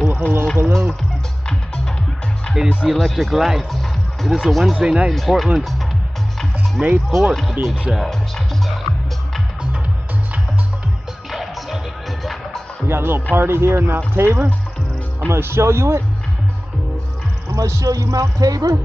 Oh, hello, hello. It is the Electric Life. It is a Wednesday night in Portland, May 4th to be exact. We got a little party here in Mount Tabor. I'm going to show you it. I'm going to show you Mount Tabor.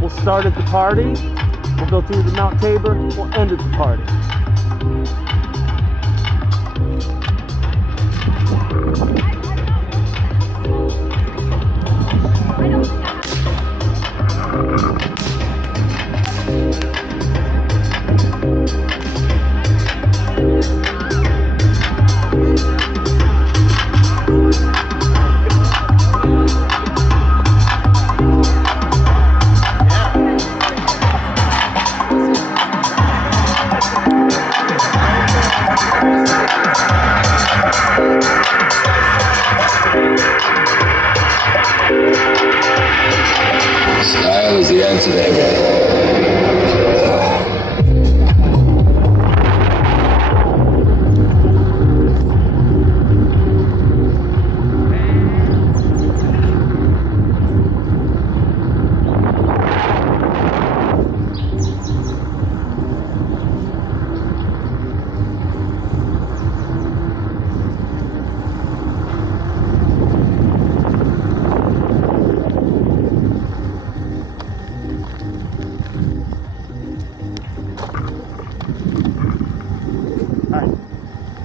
We'll start at the party. We'll go through the Mount Tabor. We'll end at the party. Style is the answer to everything.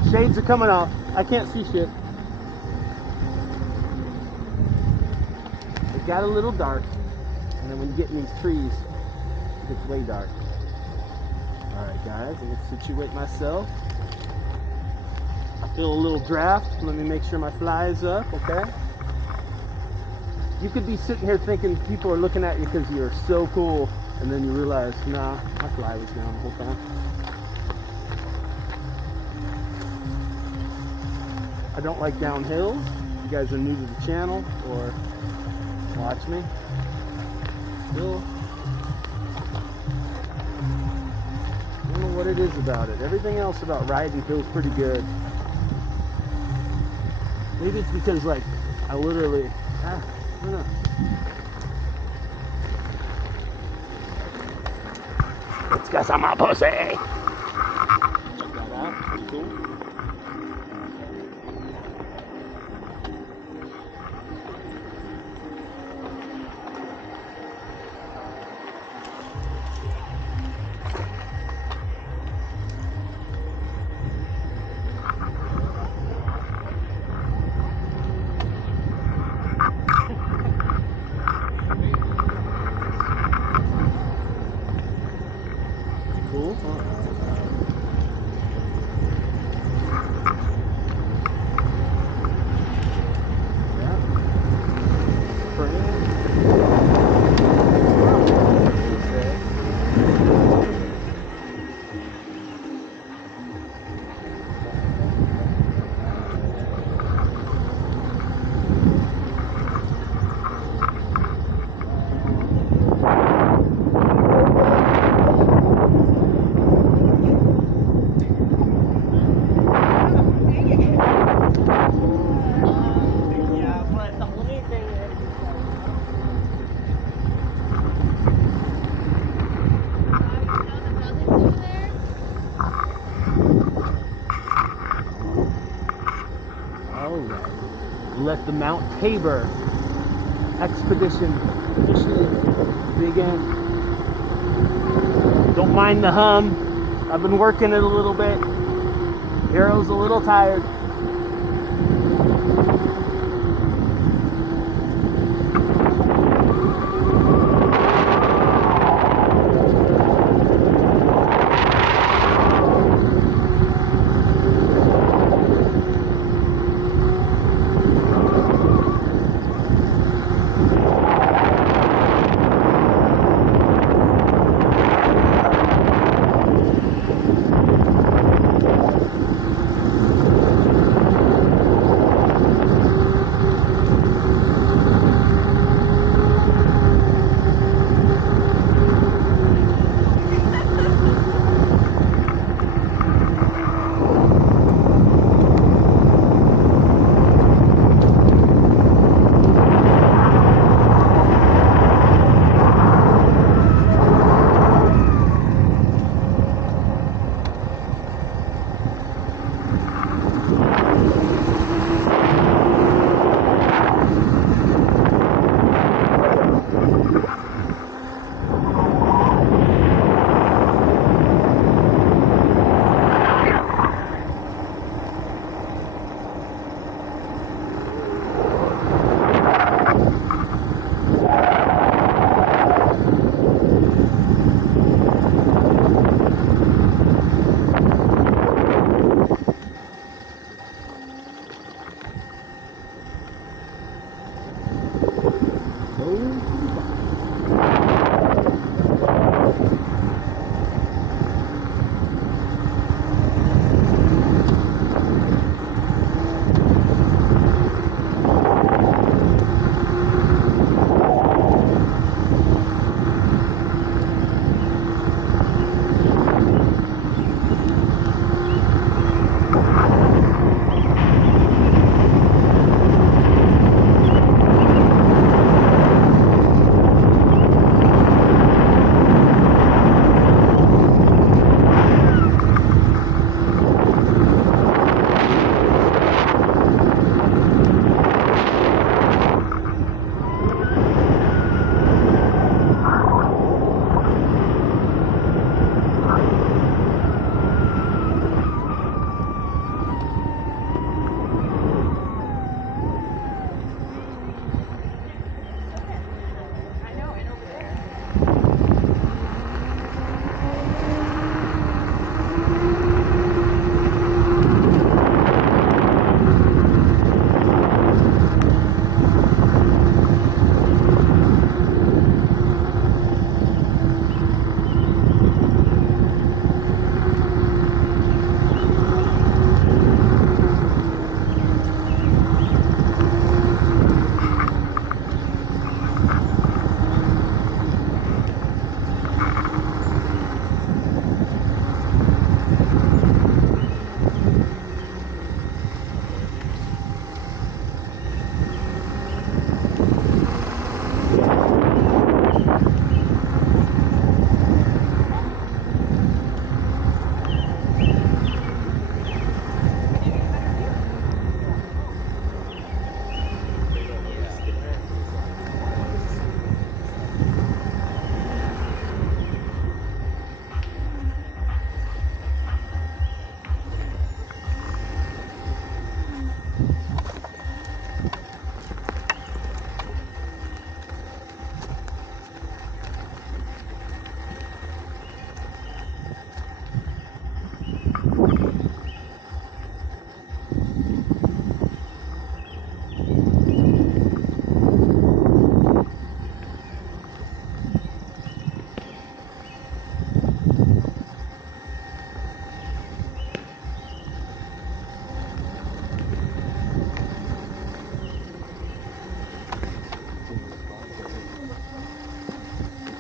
Shades are coming off. I can't see shit. It got a little dark, and then when you get in these trees, it gets way dark. Alright guys, I'm gonna situate myself. I feel a little draft. Let me make sure my fly is up, okay? You could be sitting here thinking people are looking at you because you're so cool, and then you realize, nah, my fly was down the whole time. I don't like downhills. If you guys are new to the channel or watch me, still, I don't know what it is about it. Everything else about riding feels pretty good. Maybe it's because, like, I literally, I don't know. It's because I'm a pussy. Check that out. Pretty cool. Cool. Yeah. Let the Mount Tabor expedition officially begin. Don't mind the hum. I've been working it a little bit. Hero's a little tired.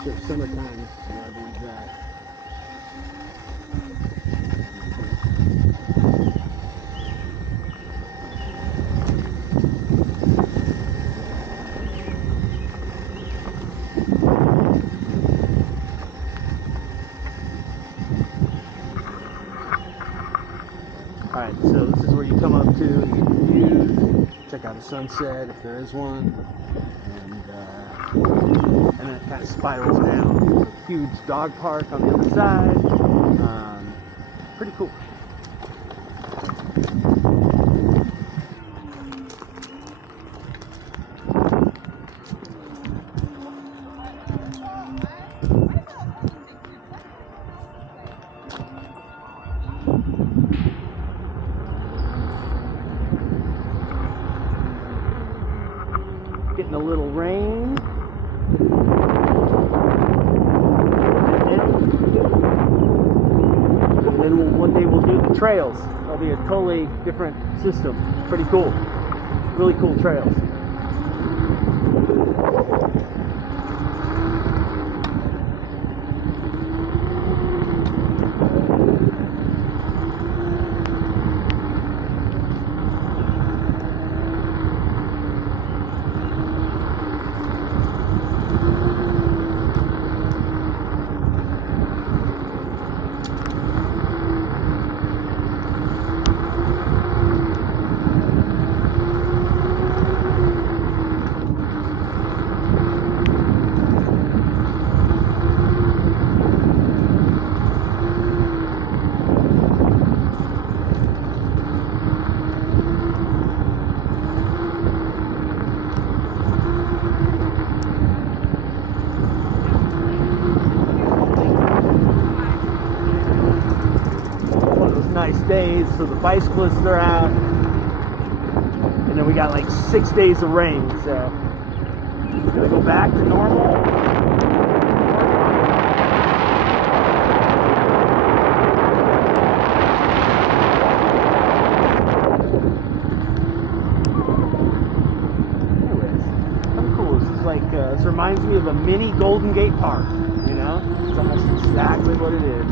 So summertime where everyone's at. Alright, so this is where you come up to, you get your views, check out the sunset if there is one, and then it kind of spirals down. There's a huge dog park on the other side. Pretty cool. Getting a little rain. And then one day we'll do the trails. It'll be a totally different system. Pretty cool. Really cool trails. Nice days, so the bicyclists are out, and then we got like 6 days of rain, so we're gonna go back to normal. Anyways, kind of cool. This is like this reminds me of a mini Golden Gate Park, you know? It's almost exactly what it is.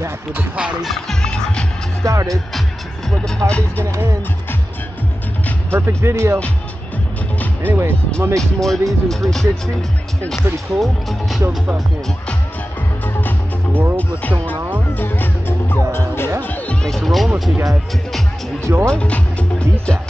Back where the party started. This is where the party's gonna end. Perfect video. Anyways, I'm gonna make some more of these in 360. I think it's pretty cool. Show the fucking world what's going on. And yeah, thanks for rolling with me, guys. Enjoy. Peace out.